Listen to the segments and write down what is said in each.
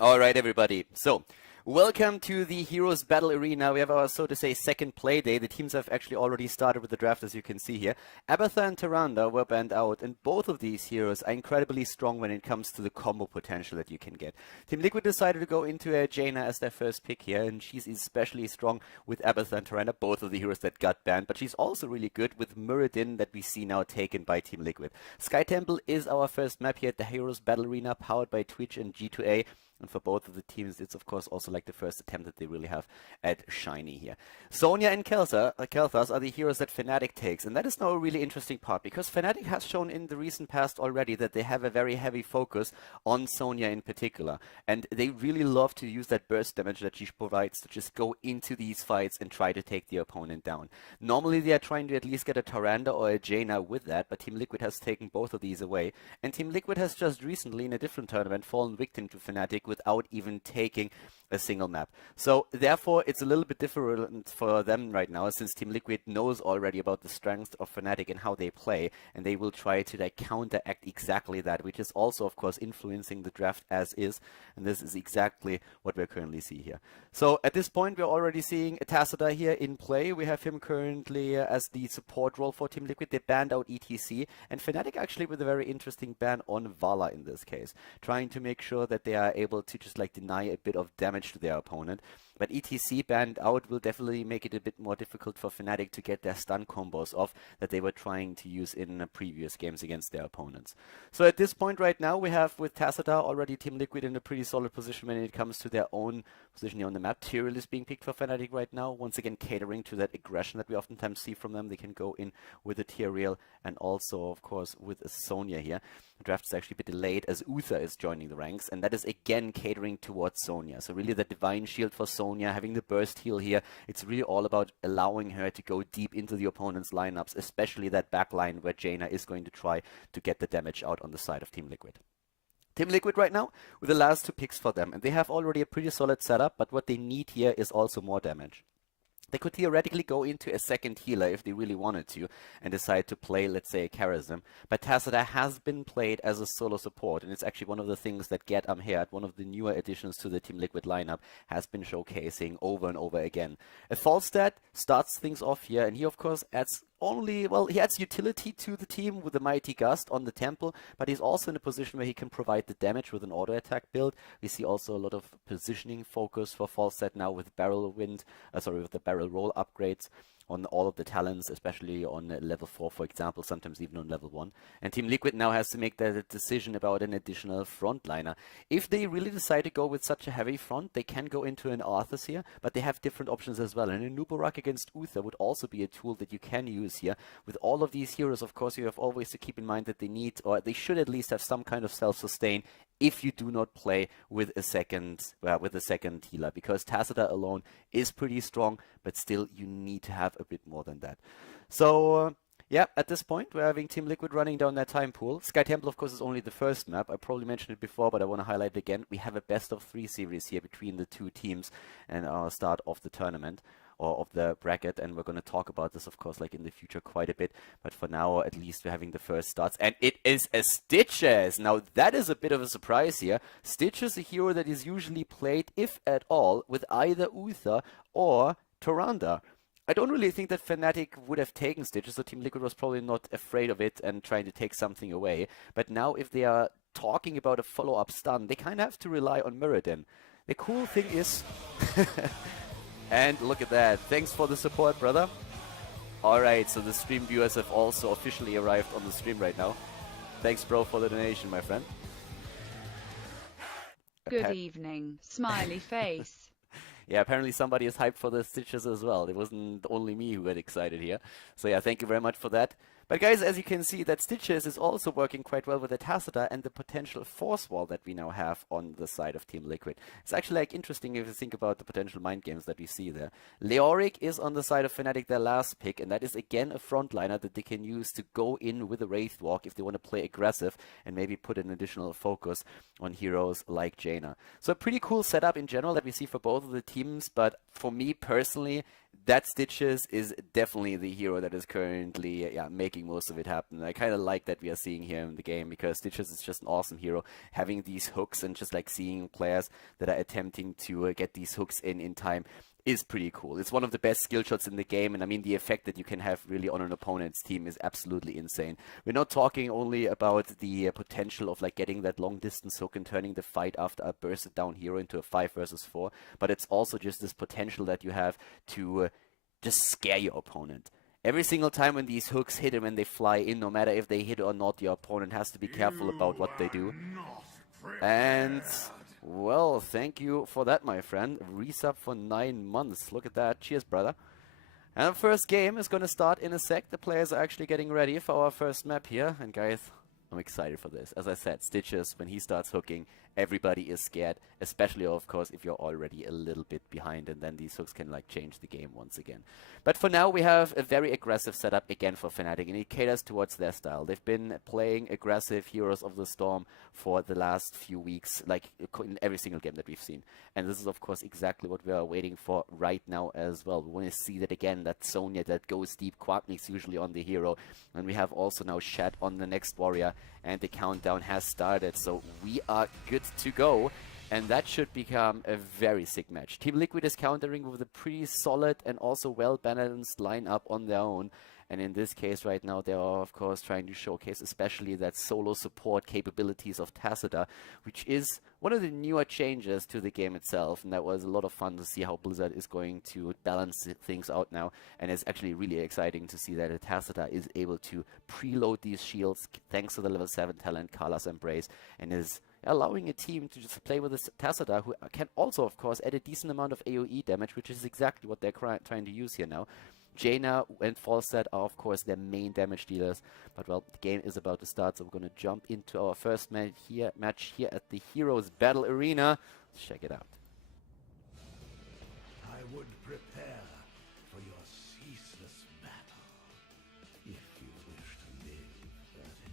All right, everybody. So, welcome to the Heroes Battle Arena. We have our, so to say, second play day. The teams have actually already started with the draft, as you can see here. Abathur and Tyrande were banned out, and both of these heroes are incredibly strong when it comes to the combo potential that you can get. TeamLiquid decided to go into Jaina as their first pick here, and she's especially strong with Abathur and Tyrande, both of the heroes that got banned, but she's also really good with Muradin that we see now taken by TeamLiquid. Sky Temple is our first map here at the Heroes Battle Arena, powered by Twitch and G2A. And for both of the teams, it's of course also like the first attempt that they really have at Shiny here. Sonya and Kel'Thas are the heroes that Fnatic takes, and that is now a really interesting part, because Fnatic has shown in the recent past already that they have a very heavy focus on Sonya in particular, and they really love to use that burst damage that she provides to just go into these fights and try to take the opponent down. Normally they are trying to at least get a Tyrande or a Jaina with that, but TeamLiquid has taken both of these away, and TeamLiquid has just recently in a different tournament fallen victim to Fnatic without even taking a single map. So therefore it's a little bit different for them right now, since TeamLiquid knows already about the strengths of Fnatic and how they play, and they will try to like counteract exactly that, which is also of course influencing the draft as is, and this is exactly what we're currently see here. So at this point we're already seeing Tassadar here in play. We have him currently as the support role for TeamLiquid. They banned out ETC, and Fnatic actually with a very interesting ban on Vala in this case, trying to make sure that they are able to just like deny a bit of damage to their opponent. But ETC banned out will definitely make it a bit more difficult for Fnatic to get their stun combos off that they were trying to use in previous games against their opponents. So at this point right now we have with Tassadar already TeamLiquid in a pretty solid position when it comes to their own position here on the map. Tyrael is being picked for Fnatic right now, once again catering to that aggression that we oftentimes see from them. They can go in with a Tyrael and also of course with a Sonya here. The draft is actually a bit delayed as Uther is joining the ranks, and that is again catering towards Sonya. So really the Divine Shield for Sonya, having the burst heal here, it's really all about allowing her to go deep into the opponent's lineups, especially that back line where Jaina is going to try to get the damage out on the side of TeamLiquid. TeamLiquid right now with the last two picks for them, and they have already a pretty solid setup, but what they need here is also more damage. They could theoretically go into a second healer if they really wanted to and decide to play, let's say, a Karazim. But Tassadar has been played as a solo support, and it's actually one of the things that Get Amhead, one of the newer additions to the TeamLiquid lineup, has been showcasing over and over again. A Falstad starts things off here, and he of course adds he adds utility to the team with the Mighty Gust on the Temple, but he's also in a position where he can provide the damage with an auto attack build. We see also a lot of positioning focus for Falstad now with with the barrel roll upgrades on all of the talents, especially on level 4, for example, sometimes even on level 1. And TeamLiquid now has to make that decision about an additional frontliner. If they really decide to go with such a heavy front, they can go into an Arthas here, but they have different options as well. And a Nubarak against Uther would also be a tool that you can use here. With all of these heroes, of course, you have always to keep in mind that they need, or they should at least have some kind of self-sustain if you do not play with a second healer, because Tassadar alone is pretty strong, but still you need to have a bit more than that. So yeah, at this point we're having TeamLiquid running down their time pool. Sky Temple of course is only the first map. I probably mentioned it before, but I want to highlight it again. We have a best of 3 series here between the two teams and our start of the tournament, or of the bracket, and we're going to talk about this of course like in the future quite a bit, but for now at least we're having the first starts, and it is a Stitches. Now that is a bit of a surprise here. Stitches, a hero that is usually played, if at all, with either Uther or Tyrande. I don't really think that Fnatic would have taken Stitches, so TeamLiquid was probably not afraid of it and trying to take something away, but now if they are talking about a follow-up stun, they kind of have to rely on Muradin. The cool thing is and look at that. Thanks for the support, brother. Alright, so the stream viewers have also officially arrived on the stream right now. Thanks, bro, for the donation, my friend. Good evening. Smiley face. Yeah, apparently somebody is hyped for the Stitches as well. It wasn't only me who got excited here. So yeah, thank you very much for that. But guys, as you can see, that Stitches is also working quite well with the Tassadar and the potential force wall that we now have on the side of TeamLiquid. It's actually like interesting if you think about the potential mind games that we see there. Leoric is on the side of Fnatic, their last pick, and that is again a frontliner that they can use to go in with a Wraith Walk if they want to play aggressive and maybe put an additional focus on heroes like Jaina. So a pretty cool setup in general that we see for both of the teams, but for me personally, that Stitches is definitely the hero that is currently making most of it happen. I kind of like that we are seeing here in the game, because Stitches is just an awesome hero, having these hooks and just like seeing players that are attempting to get these hooks in time is pretty cool. It's one of the best skill shots in the game, and I mean the effect that you can have really on an opponent's team is absolutely insane. We're not talking only about the potential of like getting that long distance hook and turning the fight after a bursted down hero into a 5 versus 4, but it's also just this potential that you have to just scare your opponent. Every single time when these hooks hit and when they fly in, no matter if they hit or not, your opponent has to be careful about what they do. And well, thank you for that, my friend. Resub for 9 months. Look at that. Cheers, brother. And the first game is going to start in a sec. The players are actually getting ready for our first map here. And guys, I'm excited for this. As I said, Stitches, when he starts hooking, everybody is scared, especially, of course, if you're already a little bit behind, and then these hooks can like change the game once again. But for now, we have a very aggressive setup again for Fnatic, and it caters towards their style. They've been playing aggressive Heroes of the Storm for the last few weeks, like in every single game that we've seen. And this is, of course, exactly what we are waiting for right now as well. We want to see that again, that Sonya that goes deep, Quacknix usually on the hero, and we have also now Shat on the next warrior, and the countdown has started, so we are good to go. And that should become a very sick match. TeamLiquid is countering with a pretty solid and also well-balanced lineup on their own. And in this case right now, they are, of course, trying to showcase especially that solo support capabilities of Tacita, which is one of the newer changes to the game itself. And that was a lot of fun to see how Blizzard is going to balance things out now. And it's actually really exciting to see that Tacita is able to preload these shields thanks to the level 7 talent, Carla's Embrace, and is allowing a team to just play with this Tacita, who can also, of course, add a decent amount of AoE damage, which is exactly what they're trying to use here now. Jaina and Falstad are, of course, their main damage dealers. But, well, the game is about to start, so we're going to jump into our first match here at the Heroes Battle Arena. Let's check it out. I would prepare for your ceaseless battle, if you wish to live, Virgin.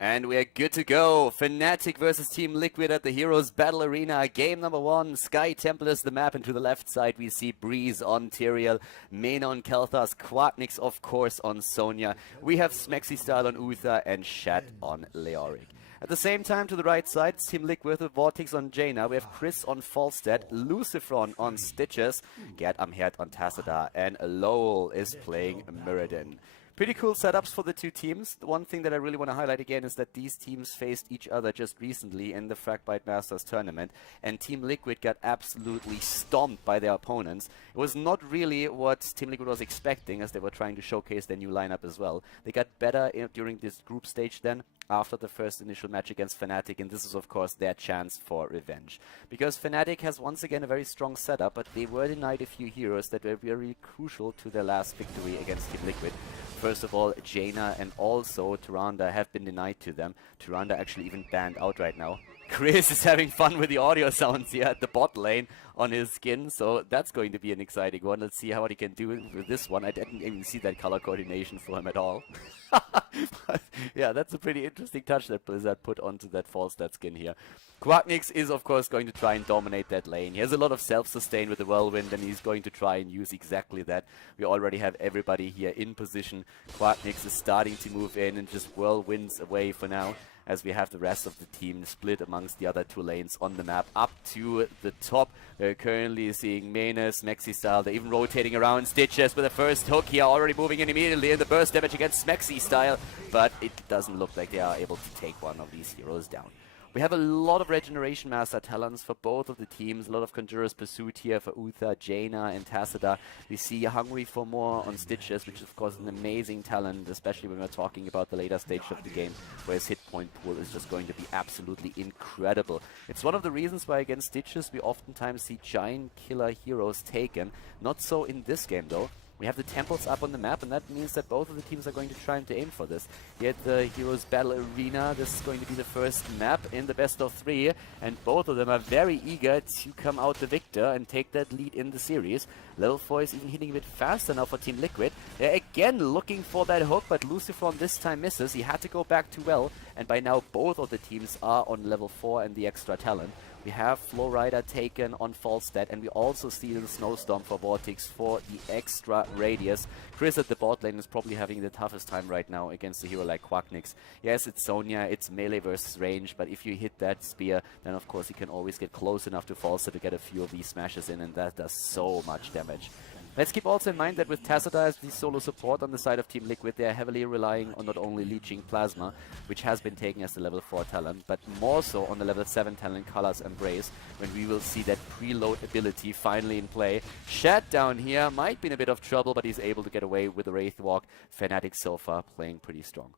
And we are good to go. Fnatic versus TeamLiquid at the Heroes Battle Arena. Game number 1. Sky Temple is the map, and to the left side we see Breeze on Tyrael, Mena on Kel'Thas, Quacknix, of course, on Sonya. We have Smexy on Uther and Shat on Leoric. At the same time, to the right side, it's TeamLiquid with Vortex on Jaina. We have Chris on Falstad, Lucifron on Stitches, Gerd Amherd on Tacita, and Lowell is playing Mirrodin. Pretty cool setups for the two teams. The one thing that I really want to highlight again is that these teams faced each other just recently in the Fragmite Masters tournament, and TeamLiquid got absolutely stomped by their opponents. It was not really what TeamLiquid was expecting, as they were trying to showcase their new lineup as well. They got better during this group stage then, after the first initial match against Fnatic, and this is of course their chance for revenge. Because Fnatic has once again a very strong setup, but they were denied a few heroes that were very crucial to their last victory against TeamLiquid. First of all, Jaina and also Tyrande have been denied to them. Tyrande actually even banned out right now. Chris is having fun with the audio sounds here at the bot lane on his skin, so that's going to be an exciting one. Let's see how he can do with this one. I didn't even see that color coordination for him at all. But yeah, that's a pretty interesting touch that Blizzard put onto that Falstad skin here. Quacknix is, of course, going to try and dominate that lane. He has a lot of self-sustain with the Whirlwind, and he's going to try and use exactly that. We already have everybody here in position. Quacknix is starting to move in and just Whirlwinds away for now, as we have the rest of the team split amongst the other two lanes on the map up to the top. We're currently seeing Menace, Smexy style. They're even rotating around. Stitches with the first hook here, already moving in immediately in the burst damage against Smexy style, but it doesn't look like they are able to take one of these heroes down. We have a lot of Regeneration Master talents for both of the teams. A lot of Conjurer's Pursuit here for Uther, Jaina, and Tacita. We see Hungry for More on Stitches, which is of course an amazing talent, especially when we're talking about the later stage of the game, where his hit point pool is just going to be absolutely incredible. It's one of the reasons why against Stitches we oftentimes see giant killer heroes taken. Not so in this game though. We have the temples up on the map, and that means that both of the teams are going to try to aim for this. Here at the Heroes Battle Arena, this is going to be the first map in the best of 3, and both of them are very eager to come out the victor and take that lead in the series. Level 4 is even hitting a bit faster now for TeamLiquid. They're again looking for that hook, but Lucifron this time misses. He had to go back to well, and by now both of the teams are on level 4 and the extra talent. We We have Flowrider taken on false stat, and we also see the Snowstorm for Vortex for the extra radius. Chris at the bot lane is probably having the toughest time right now against a hero like Quacknix. Yes, it's Sonya, it's melee versus range, but if you hit that spear, then of course you can always get close enough to false stat to get a few of these smashes in, and that does so much damage. Let's keep also in mind that with Tacita as the solo support on the side of TeamLiquid, they are heavily relying on not only leeching Plasma, which has been taken as the level 4 talent, but more so on the level 7 talent Color's Embrace, when we will see that preload ability finally in play. Shat down here might be in a bit of trouble, but he's able to get away with the Wraith Walk. Fnatic so far playing pretty strong.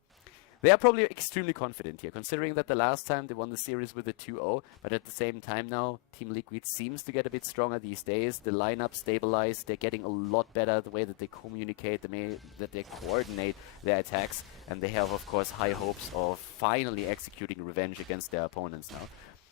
They are probably extremely confident here, considering that the last time they won the series with a 2-0, but at the same time now, TeamLiquid seems to get a bit stronger these days. The lineup stabilized, they're getting a lot better, the way that they communicate, the way that they coordinate their attacks, and they have, of course, high hopes of finally executing revenge against their opponents now.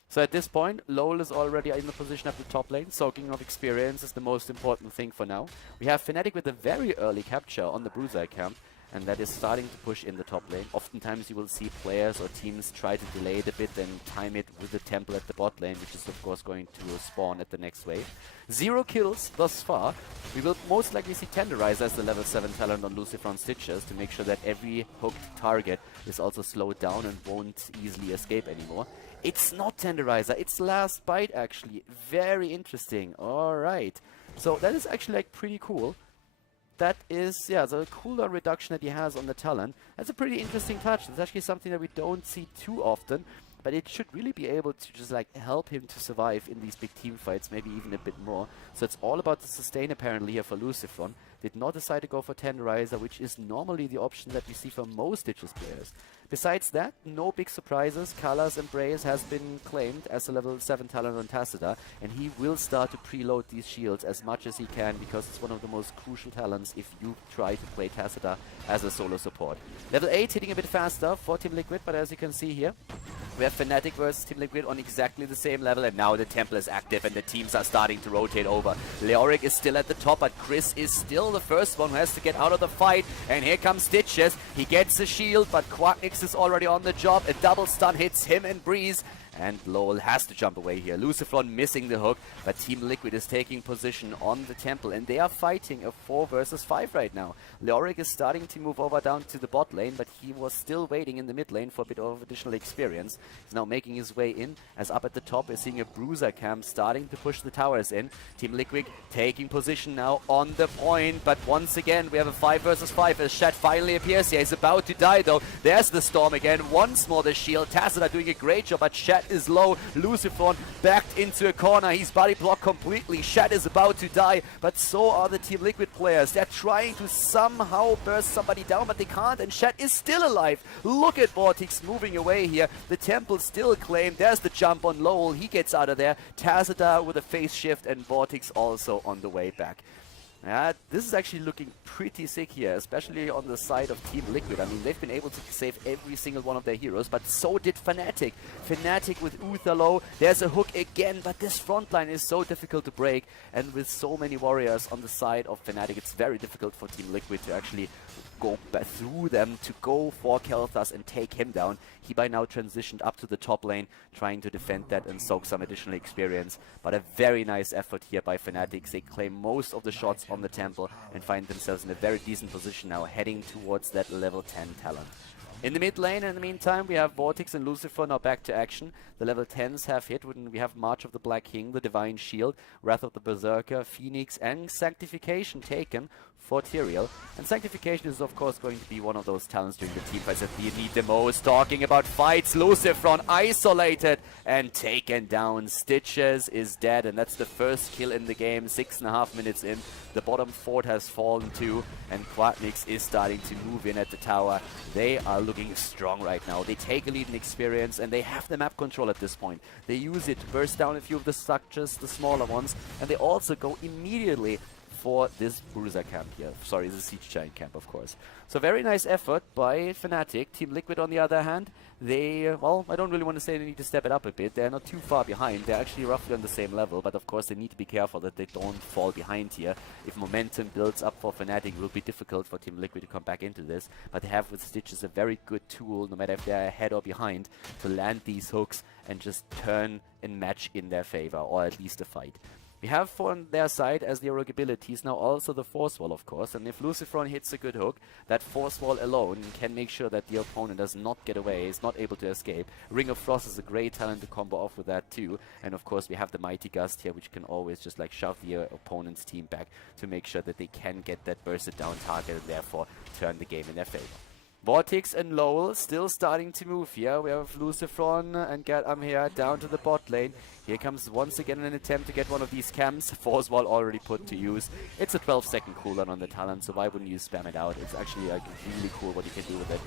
So at this point, Lowell is already in the position of the top lane. Soaking of experience is the most important thing for now. We have Fnatic with a very early capture on the Bruiser camp, and that is starting to push in the top lane. Oftentimes you will see players or teams try to delay it a bit and time it with the temple at the bot lane, which is of course going to spawn at the next wave. 0 kills thus far. We will most likely see Tenderizer as the level 7 talent on Lucifer Stitches to make sure that every hooked target is also slowed down and won't easily escape anymore. It's not Tenderizer, it's Last Bite actually. Very interesting. Alright. So that is actually like pretty cool. That is, yeah, the cooldown reduction that he has on the talent. That's a pretty interesting touch. It's actually something that we don't see too often, but it should really be able to just like help him to survive in these big team fights, maybe even a bit more. So it's all about the sustain apparently here for Lucifer. Did not decide to go for Tenderizer, which is normally the option that we see for most Stitches players. Besides that, no big surprises. Kala's Embrace has been claimed as a level 7 talent on Tacita, and he will start to preload these shields as much as he can, because it's one of the most crucial talents if you try to play Tacita as a solo support. Level 8 hitting a bit faster for TeamLiquid, but as you can see here, we have Fnatic versus TeamLiquid on exactly the same level, and now the temple is active and the teams are starting to rotate over. Leoric is still at the top, but Chris is still the first one who has to get out of the fight, and here comes Stitches. He gets the shield, but Quacknix is already on the job. A double stun hits him and Breeze, and Lowell has to jump away here. Lucifer missing the hook, but TeamLiquid is taking position on the temple, and they are fighting a 4 versus 5 right now. Leoric is starting to move over down to the bot lane, but he was still waiting in the mid lane for a bit of additional experience. He's now making his way in, as up at the top we're seeing a Bruiser camp starting to push the towers in. TeamLiquid taking position now on the point, but once again we have a 5 versus 5 as Shat finally appears here. He's about to die though. There's the storm again. Once more the shield. Tacita doing a great job, but Shat is low. Lucifer backed into a corner. He's body blocked completely. Shat is about to die, but so are the TeamLiquid players. They're trying to somehow burst somebody down, but they can't, and Shat is still alive. Look at Vortex moving away here. The temple still claimed. There's the jump on Lowell. He gets out of there. Tacita with a phase shift, and Vortex also on the way back. This is actually looking pretty sick here, especially on the side of TeamLiquid. I mean, they've been able to save every single one of their heroes, but so did Fnatic. Fnatic with Uther low. There's a hook again, but this front line is so difficult to break, and with so many warriors on the side of Fnatic, it's very difficult for TeamLiquid to actually go through them to go for Kel'Thas and take him down. He by now transitioned up to the top lane, trying to defend that and soak some additional experience. But a very nice effort here by Fnatic. They claim most of the shots on the temple and find themselves in a very decent position now, heading towards that level 10 talent. In the mid lane, in the meantime, we have Vortex and Lucifer now back to action. The level 10s have hit when we have March of the Black King, the Divine Shield, Wrath of the Berserker, Phoenix, and Sanctification taken for Tyrael. And Sanctification is of course going to be one of those talents during the team fights that we need the most. Talking about fights, Lucifer isolated and taken down. Stitches is dead, and that's the first kill in the game, 6.5 minutes in. The bottom fort has fallen too, and Quacknix is starting to move in at the tower. They are looking strong right now. They take a lead in experience, and they have the map control at this point. They use it to burst down a few of the structures, the smaller ones, and they also go immediately for this Bruiser camp here. Sorry, the Siege Giant camp, of course. So very nice effort by Fnatic. TeamLiquid, on the other hand, they, well, I don't really want to say they need to step it up a bit. They're not too far behind. They're actually roughly on the same level, but of course they need to be careful that they don't fall behind here. If momentum builds up for Fnatic, it will be difficult for TeamLiquid to come back into this, but they have with Stitches a very good tool, no matter if they're ahead or behind, to land these hooks and just turn a match in their favor, or at least a fight. We have on their side as the heroic abilities now also the Force Wall, of course, and if Lucifron hits a good hook, that Force Wall alone can make sure that the opponent does not get away, is not able to escape. Ring of Frost is a great talent to combo off with that too, and of course we have the Mighty Gust here, which can always just like shove the opponent's team back to make sure that they can get that bursted down target and therefore turn the game in their favor. Vortex and Lowell still starting to move here. We have Lucifron and Gatam here down to the bot lane. Here comes once again an attempt to get one of these camps. Force Wall already put to use. It's a 12-second cooldown on the talent, so why wouldn't you spam it out? It's actually like really cool what you can do with it.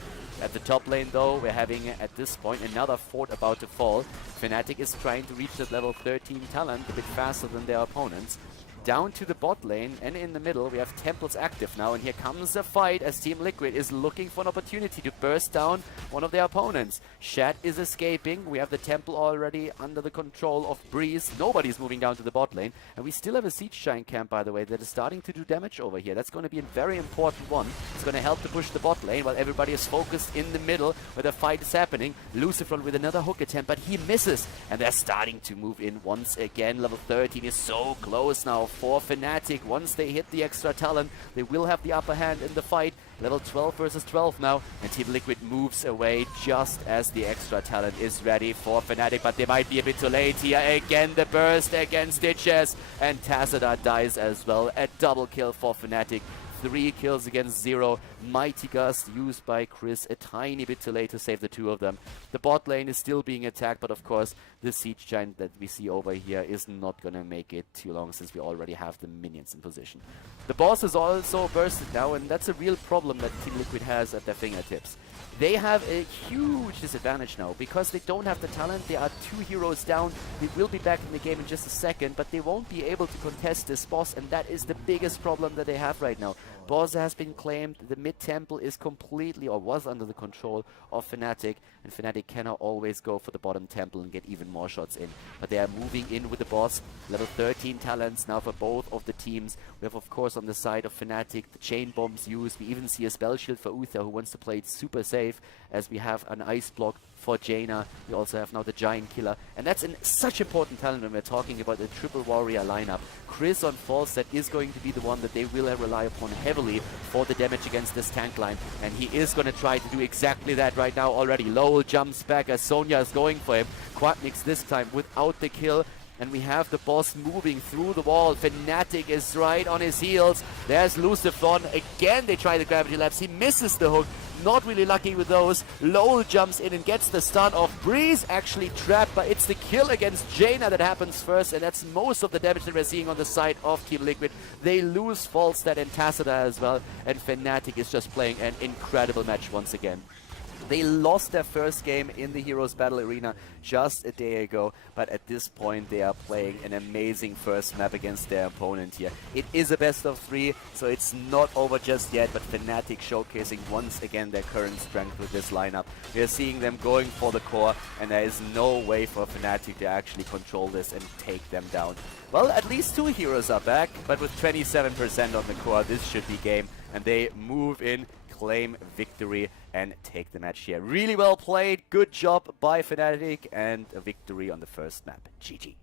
At the top lane though, we're having at this point another fort about to fall. Fnatic is trying to reach that level 13 talent a bit faster than their opponents. Down to the bot lane, and in the middle we have Temples active now, and here comes a fight as TeamLiquid is looking for an opportunity to burst down one of their opponents. Shat is escaping, we have the Temple already under the control of Breeze, nobody's moving down to the bot lane, and we still have a Siege Giant camp, by the way, that is starting to do damage over here. That's going to be a very important one. It's going to help to push the bot lane while everybody is focused in the middle where the fight is happening. Lucifron with another hook attempt, but he misses, and they're starting to move in once again. Level 13 is so close now for Fnatic. Once they hit the extra talent, they will have the upper hand in the fight. Level 12 versus 12 now, and TeamLiquid moves away just as the extra talent is ready for Fnatic, but they might be a bit too late here. Again, the burst against Stitches, and Tacita dies as well. A double kill for Fnatic. 3 kills against 0. Mighty Gust used by Chris a tiny bit too late to save the two of them. The bot lane is still being attacked, but of course the Siege Giant that we see over here is not going to make it too long since we already have the minions in position. The boss is also bursted now, and that's a real problem that TeamLiquid has at their fingertips. They have a huge disadvantage now because they don't have the talent. They are 2 heroes down. They will be back in the game in just a second, but they won't be able to contest this boss, and that is the biggest problem that they have right now. Boss has been claimed. The mid temple is completely, or was under the control of Fnatic, and Fnatic cannot always go for the bottom temple and get even more shots in. But they are moving in with the boss. Level 13 talents now for both of the teams. We have, of course, on the side of Fnatic, the chain bombs used. We even see a spell shield for Uther, who wants to play it super safe, as we have an ice block for Jaina. We also have now the Giant Killer, and that's such important talent when we're talking about the triple warrior lineup. Chris on Falstad is going to be the one that they will rely upon heavily for the damage against this tank line, and he is going to try to do exactly that right now already. Lowell jumps back as Sonya is going for him. Quadnix this time without the kill, and we have the boss moving through the wall. Fnatic is right on his heels. There's Lucifron. Again, they try the gravity lapse. He misses the hook. Not really lucky with those. Lowell jumps in and gets the stun off. Breeze actually trapped, but it's the kill against Jaina that happens first, and that's most of the damage that we're seeing on the side of TeamLiquid. They lose Falstad and Tacita as well, and Fnatic is just playing an incredible match once again. They lost their first game in the Heroes Battle Arena just a day ago, but at this point they are playing an amazing first map against their opponent here. It is a best of 3, so it's not over just yet, but Fnatic showcasing once again their current strength with this lineup. We are seeing them going for the core, and there is no way for Fnatic to actually control this and take them down. Well, at least 2 heroes are back, but with 27% on the core, this should be game, and they move in, claim victory, and take the match here. Really well played, good job by Fnatic, and a victory on the first map. GG.